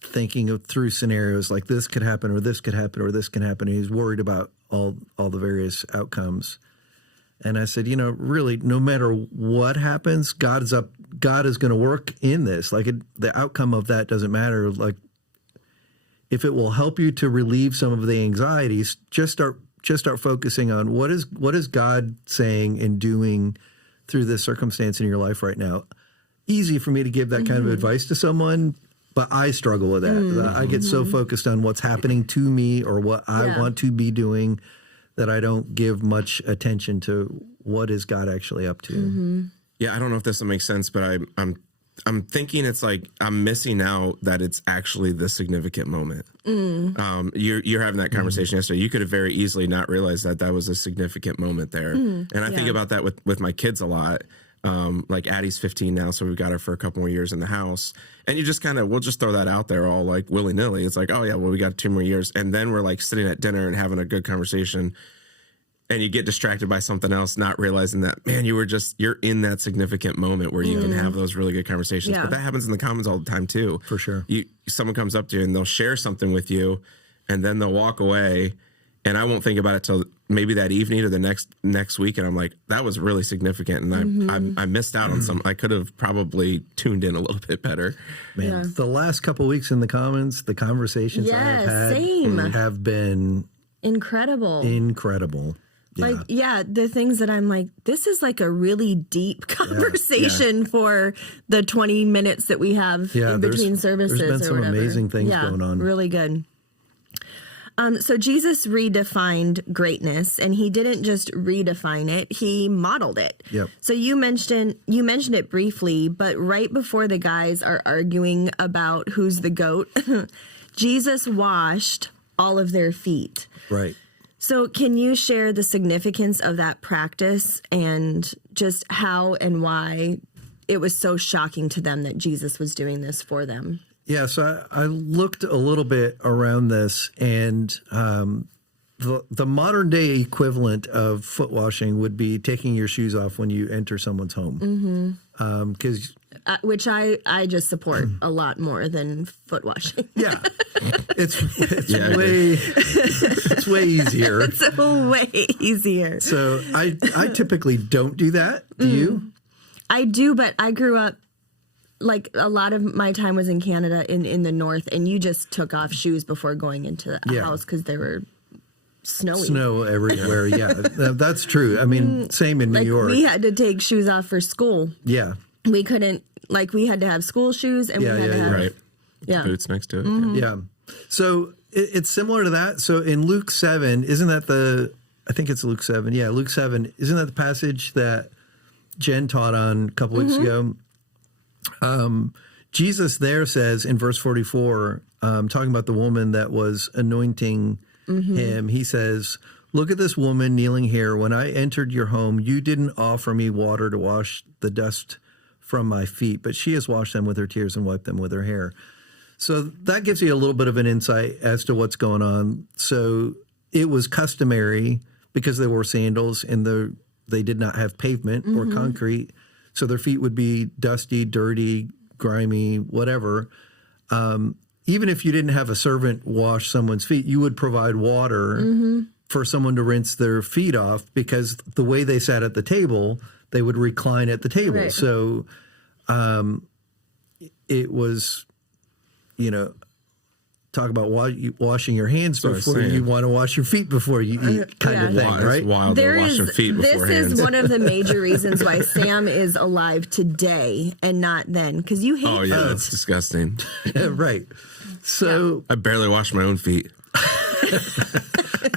thinking through scenarios like this could happen or this could happen or this can happen. And he's worried about all the various outcomes. And I said, really, no matter what happens, God is going to work in this. Like the outcome of that doesn't matter. Like if it will help you to relieve some of the anxieties, just start focusing on what is God saying and doing through this circumstance in your life right now. Easy for me to give that kind of advice to someone, but I struggle with that. I get so focused on what's happening to me or what I want to be doing that I don't give much attention to what is God actually up to. Yeah, I don't know if this will make sense, but I'm thinking it's like I'm missing out that it's actually the significant moment. You're having that conversation yesterday. You could have very easily not realized that was a significant moment there. And I think about that with my kids a lot. Like Addie's 15 now, so we've got her for a couple more years in the house. And you just we'll just throw that out there all like willy nilly. It's like, oh yeah, well, we got 2 more years. And then we're like sitting at dinner and having a good conversation. And you get distracted by something else, not realizing that, man, you're in that significant moment where you can have those really good conversations. Yeah. But that happens in the comments all the time too. For sure. Someone comes up to you and they'll share something with you and then they'll walk away. And I won't think about it till maybe that evening or the next week. And I'm like, that was really significant. And I missed out on some. I could have probably tuned in a little bit better. Man, the last couple of weeks in the comments, the conversations I have had have been incredible. Yeah. The things that I'm like, this is like a really deep conversation for the 20 minutes that we have in between services. There's been some amazing things going on. Really good. So Jesus redefined greatness, and he didn't just redefine it, he modeled it. Yep. So you mentioned it briefly, but right before the guys are arguing about who's the goat, Jesus washed all of their feet. Right. So can you share the significance of that practice and just how and why it was so shocking to them that Jesus was doing this for them? Yeah, so I looked a little bit around this, and the modern day equivalent of foot washing would be taking your shoes off when you enter someone's home. Because which I just support a lot more than foot washing. yeah, it's way easier. It's way easier. So I typically don't do that. Do you? I do, but I grew up, like, a lot of my time was in Canada in the north, and you just took off shoes before going into a house because they were snowy. Snow everywhere. Yeah, that's true. I mean, same in New York. We had to take shoes off for school. Yeah. We couldn't, like, we had to have school shoes, and we had to have right. Boots next to it. Yeah. So it's similar to that. So in Luke 7, isn't that I think it's Luke 7. Yeah, Luke 7. Isn't that the passage that Jen taught on a couple weeks ago? Jesus there says in verse 44, talking about the woman that was anointing him, he says, "Look at this woman kneeling here. When I entered your home, you didn't offer me water to wash the dust from my feet, but she has washed them with her tears and wiped them with her hair." So that gives you a little bit of an insight as to what's going on. So it was customary, because they wore sandals and they did not have pavement or concrete, so their feet would be dusty, dirty, grimy, whatever. Even if you didn't have a servant wash someone's feet, you would provide water for someone to rinse their feet off, because the way they sat at the table, they would recline at the table. Right. So it was, talk about washing your hands before you want to wash your feet before you eat, kind of thing, right? It's wild to wash your feet beforehand. This is one of the major reasons why Sam is alive today and not then, because you hate Oh, yeah, that's disgusting. Right. So, I barely wash my own feet.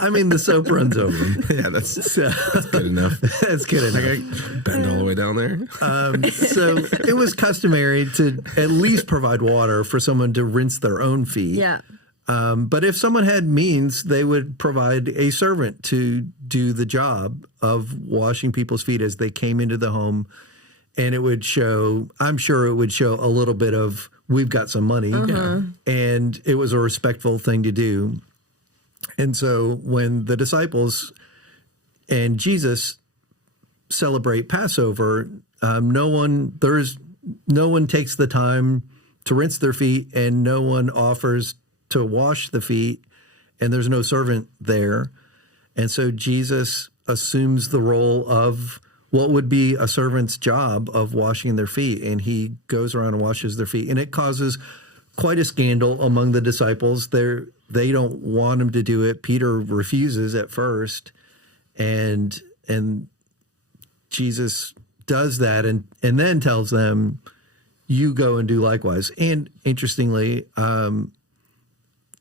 I mean, the soap runs over them. Yeah, that's good enough. That's good enough. I bend all the way down there. So it was customary to at least provide water for someone to rinse their own feet. Yeah. But if someone had means, they would provide a servant to do the job of washing people's feet as they came into the home. And it would show, I'm sure it would show a little bit of, we've got some money. And it was a respectful thing to do. And so when the disciples and Jesus celebrate Passover, no one takes the time to rinse their feet, and no one offers to wash the feet, and there's no servant there. And so Jesus assumes the role of what would be a servant's job of washing their feet, and he goes around and washes their feet, and it causes quite a scandal among the disciples. They don't want him to do it. Peter refuses at first, and Jesus does that, and then tells them, "You go and do likewise." And interestingly,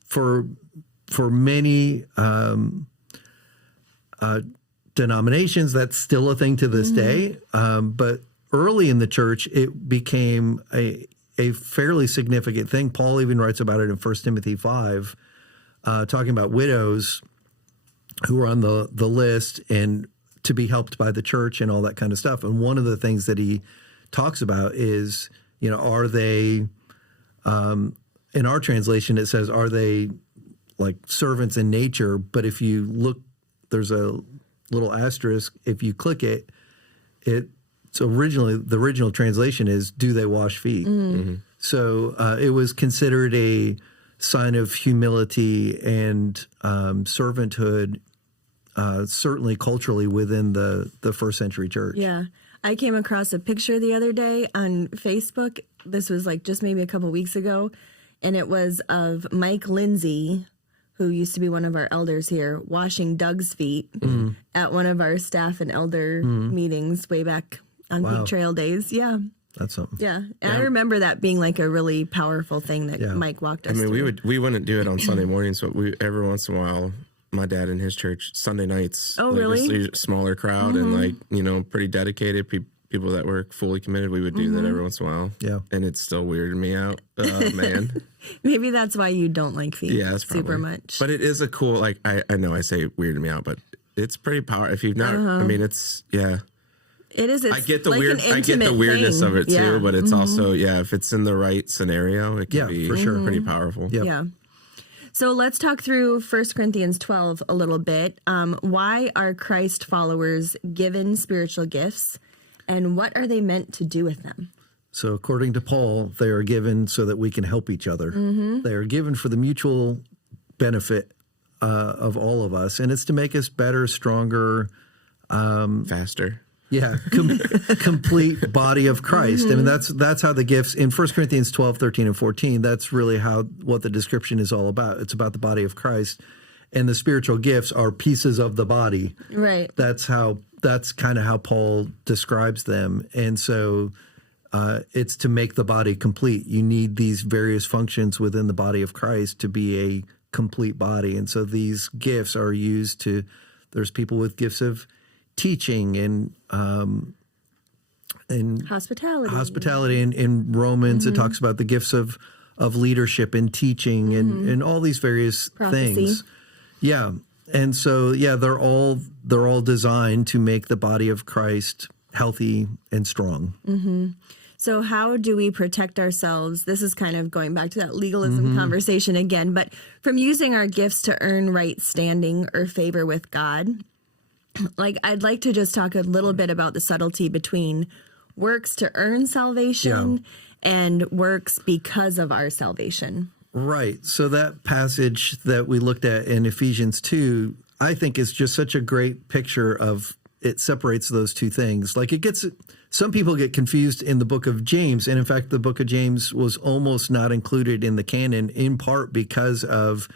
for many denominations, that's still a thing to this day. But early in the church, it became a fairly significant thing. Paul even writes about it in 1 Timothy 5, talking about widows who are on the list and to be helped by the church and all that kind of stuff. And one of the things that he talks about is, are they, in our translation, it says, are they like servants in nature? But if you look, there's a little asterisk. If you click it, the original translation is, do they wash feet? So it was considered a sign of humility and servanthood, certainly culturally within the first century church. Yeah. I came across a picture the other day on Facebook. This was like just maybe a couple weeks ago. And it was of Mike Lindsay, who used to be one of our elders here, washing Doug's feet at one of our staff and elder meetings way back on Peak Trail days. Yeah. That's something. Yeah. And I remember that being like a really powerful thing that Mike walked us through. we wouldn't do it on Sunday mornings, but every once in a while, my dad and his church, Sunday nights. Oh, like, really? A smaller crowd and like, you know, pretty dedicated people that were fully committed. We would do that every once in a while. Yeah. And it still weirded me out. Man. Maybe that's why you don't like feet super much. But it is a cool, like, I know I say weirded me out, but it's pretty powerful. If you've not, I mean, it's, It is. It's I get the like weird. an I get the weirdness thing. of it too, but it's also if it's in the right scenario, it can be for sure. pretty powerful. Yep. Yeah. So let's talk through 1 Corinthians 12 a little bit. Why are Christ followers given spiritual gifts, and what are they meant to do with them? So according to Paul, they are given so that we can help each other. They are given for the mutual benefit of all of us, and it's to make us better, stronger, Faster. Yeah, complete body of Christ. I mean, that's how the gifts in 1 Corinthians 12, 13, and 14, that's really what the description is all about. It's about the body of Christ. And the spiritual gifts are pieces of the body. Right. That's kind of how Paul describes them. And so it's to make the body complete. You need these various functions within the body of Christ to be a complete body. And so these gifts are used there's people with gifts of teaching and hospitality in Romans. It talks about the gifts of leadership and teaching and all these various things. Yeah. And so, they're all designed to make the body of Christ healthy and strong. So how do we protect ourselves? This is kind of going back to that legalism conversation again, but from using our gifts to earn right standing or favor with God. Like, I'd like to just talk a little bit about the subtlety between works to earn salvation and works because of our salvation. Right. So that passage that we looked at in Ephesians 2, I think is just such a great picture of it separates those two things. Like some people get confused in the book of James. And in fact, the book of James was almost not included in the canon in part because of,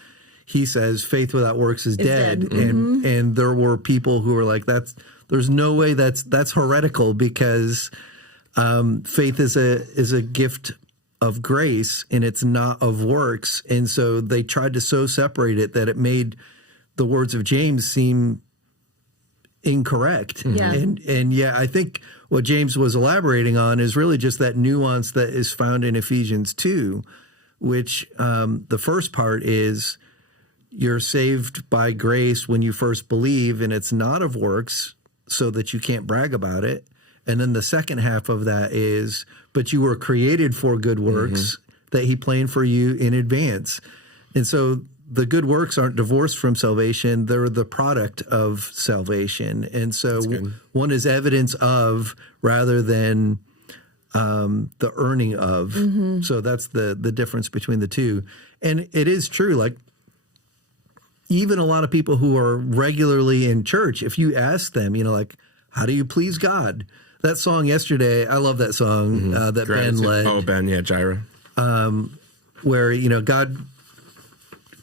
he says, faith without works is dead. And there were people who were like, there's no way that's heretical because faith is a gift of grace and it's not of works. And so they tried to so separate it that it made the words of James seem incorrect. Yeah. And I think what James was elaborating on is really just that nuance that is found in Ephesians 2, which the first part is you're saved by grace when you first believe, and it's not of works so that you can't brag about it. And then the second half of that is, but you were created for good works that he planned for you in advance. And so the good works aren't divorced from salvation. They're the product of salvation. And so one is evidence of rather than the earning of. So that's the difference between the two. And it is true, like, even a lot of people who are regularly in church, if you ask them, like, how do you please God? That song yesterday, I love that song that Ben led. Oh, Ben, Jireh. Where, God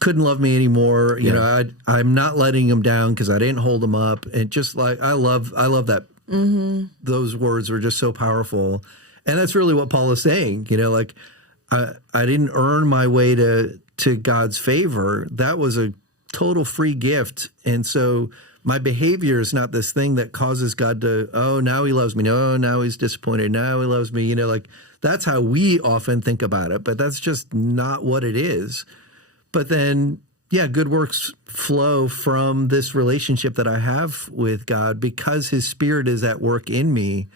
couldn't love me anymore. You know, I'm not letting him down because I didn't hold him up. And just like, I love that. Those words were just so powerful. And that's really what Paul is saying. Like, I didn't earn my way to God's favor. That was a total free gift. And so my behavior is not this thing that causes God to, oh, now he loves me. No, now he's disappointed. Now he loves me. Like, that's how we often think about it, but that's just not what it is. But then, good works flow from this relationship that I have with God because his spirit is at work in me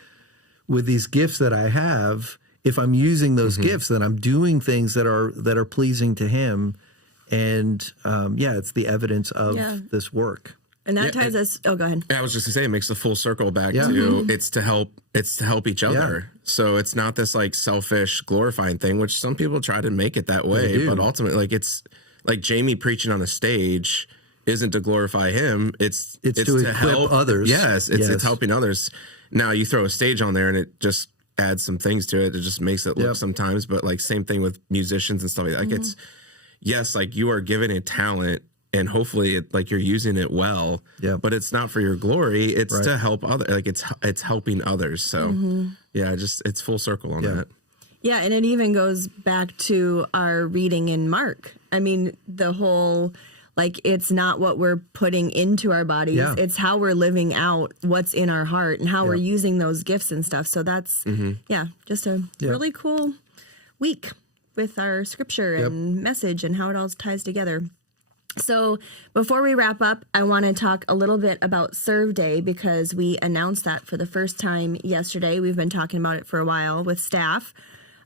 with these gifts that I have. If I'm using those gifts, then I'm doing things that are pleasing to him. And it's the evidence of this work. And that ties us. Oh, go ahead. I was just gonna say it makes the full circle back to it's to help each other. So it's not this like selfish glorifying thing, which some people try to make it that way. But ultimately, like it's like Jamie preaching on a stage isn't to glorify him. It's to equip help others. Yes, it's helping others. Now you throw a stage on there and it just adds some things to it. It just makes it look sometimes. But like same thing with musicians and stuff like that. Like it's like you are given a talent and hopefully like you're using it well. Yeah. But it's not for your glory. It's Right. to help other, like it's helping others. So it's full circle on that. Yeah, and it even goes back to our reading in Mark. I mean, the whole, like, it's not what we're putting into our bodies. Yeah. It's how we're living out what's in our heart and how we're using those gifts and stuff. So that's, just a really cool week with our scripture and message and how it all ties together. So before we wrap up, I want to talk a little bit about Serve Day because we announced that for the first time yesterday. We've been talking about it for a while with staff.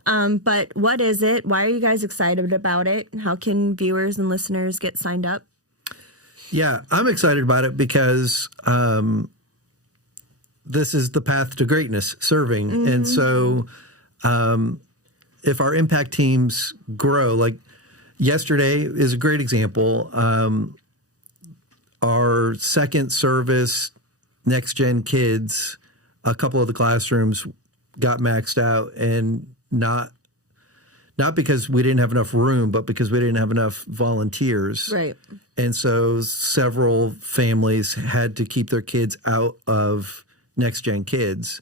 But what is it? Why are you guys excited about it? How can viewers and listeners get signed up? Yeah, I'm excited about it because this is the path to greatness, serving. And so if our impact teams grow, like yesterday is a great example. Our second service, Next Gen Kids, a couple of the classrooms got maxed out, and not because we didn't have enough room, but because we didn't have enough volunteers. Right. And so several families had to keep their kids out of Next Gen Kids.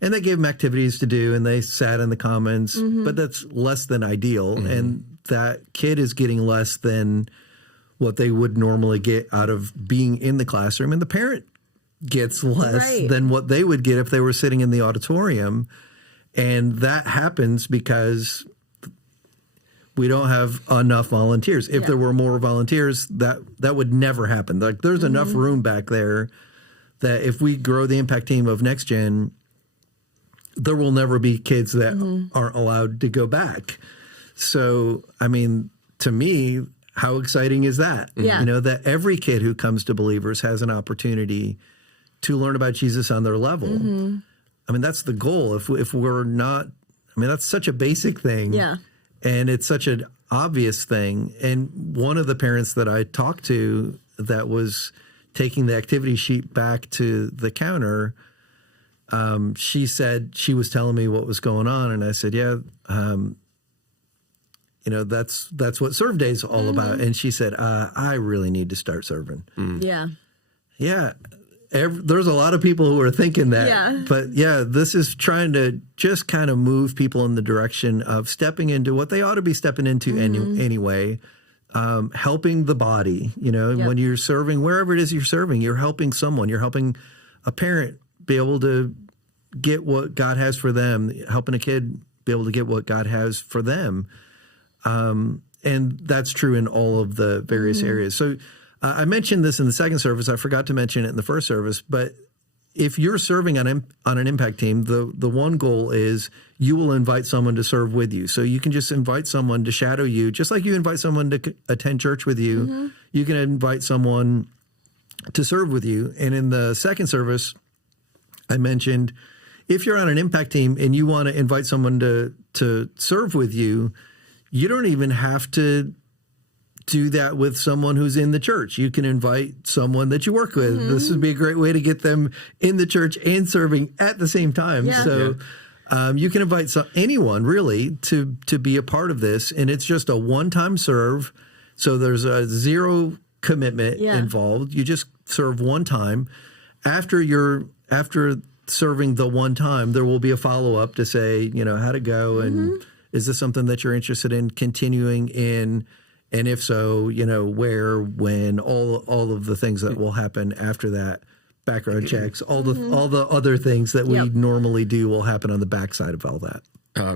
And they gave them activities to do, and they sat in the commons, but that's less than ideal. And that kid is getting less than what they would normally get out of being in the classroom. And the parent gets less than what they would get if they were sitting in the auditorium. And that happens because we don't have enough volunteers. If there were more volunteers, that would never happen. Like there's enough room back there that if we grow the impact team of Next Gen, there will never be kids that aren't allowed to go back. So, I mean, to me, how exciting is that? Yeah. You know, that every kid who comes to Believers has an opportunity to learn about Jesus on their level. I mean, that's the goal. If we're not, I mean, that's such a basic thing. Yeah. And it's such an obvious thing. And one of the parents that I talked to that was taking the activity sheet back to the counter, she said, she was telling me what was going on. And I said, you know, that's what Serve Day is all about. And she said, I really need to start serving. Yeah. Yeah. There's a lot of people who are thinking that. Yeah. But yeah, this is trying to just kind of move people in the direction of stepping into what they ought to be stepping into anyway. Helping the body, you know, when you're serving, wherever it is you're serving, you're helping someone. You're helping a parent be able to get what God has for them, helping a kid be able to get what God has for them. And that's true in all of the various areas. So I mentioned this in the second service. I forgot to mention it in the first service. But if you're serving on an impact team, the one goal is you will invite someone to serve with you. So you can just invite someone to shadow you, just like you invite someone to attend church with you. You can invite someone to serve with you. And in the second service, I mentioned if you're on an impact team and you want to invite someone to serve with you, you don't even have to do that with someone who's in the church. You can invite someone that you work with. This would be a great way to get them in the church and serving at the same time. Yeah. So you can invite anyone really to be a part of this. And it's just a one-time serve. So there's a zero commitment involved. You just serve one time. After serving the one time, there will be a follow-up to say, you know, how'd it go? And is this something that you're interested in continuing in? And if so, you know, where, when, all of the things that will happen after that, background checks, all the other things that we normally do will happen on the backside of all that.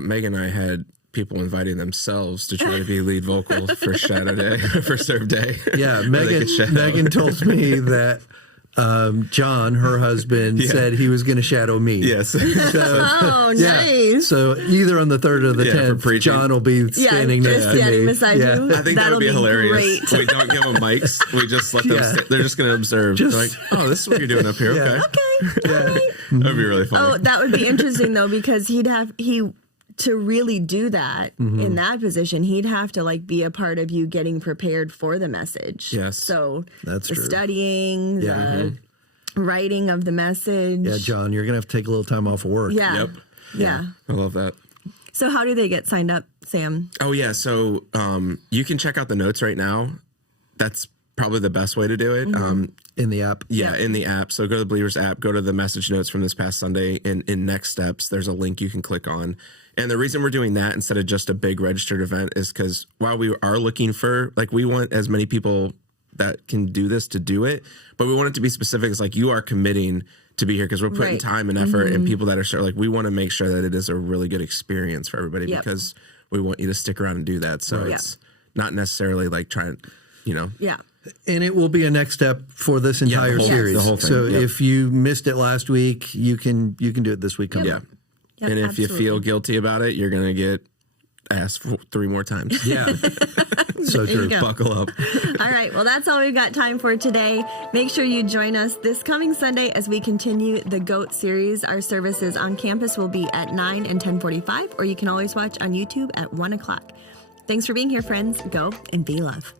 Megan and I had people inviting themselves to try to be lead vocal for Shadow Day, for Serve Day. Yeah, Megan told me that John, her husband, said he was going to shadow me. Yes. So, Nice. So either on the 3rd or the 10th, John will be standing next to me. Beside you. I think that would be hilarious. Great. We don't give them mics. We just let them they're just going to observe. They're like, oh, this is what you're doing up here. Okay. Okay. That would be really funny. Oh, that would be interesting though, because to really do that in that position, he'd have to like be a part of you getting prepared for the message. Yes. So that's the true. Studying, the writing of the message. Yeah, John, you're going to have to take a little time off of work. Yeah. Yep. Yeah. I love that. So how do they get signed up, Sam? Oh, yeah. So you can check out the notes right now. That's probably the best way to do it. In the app. Yeah, in the app. So go to the Believers app, go to the message notes from this past Sunday. In Next Steps, there's a link you can click on. And the reason we're doing that instead of just a big registered event is because while we are looking for, like, we want as many people that can do this to do it, but we want it to be specific. It's like you are committing to be here because we're putting time and effort, and people that are like, we want to make sure that it is a really good experience for everybody because we want you to stick around and do that. So it's not necessarily like trying, Yeah. And it will be a next step for this entire series. The whole thing. So if you missed it last week, you can do it this week. Yep, And if you feel guilty about it, you're going to get asked for 3 more times. Yeah. So true. Buckle up. All right. Well, that's all we've got time for today. Make sure you join us this coming Sunday as we continue the GOAT series. Our services on campus will be at 9 and 10:45, or you can always watch on YouTube at 1 o'clock. Thanks for being here, friends. Go and be love.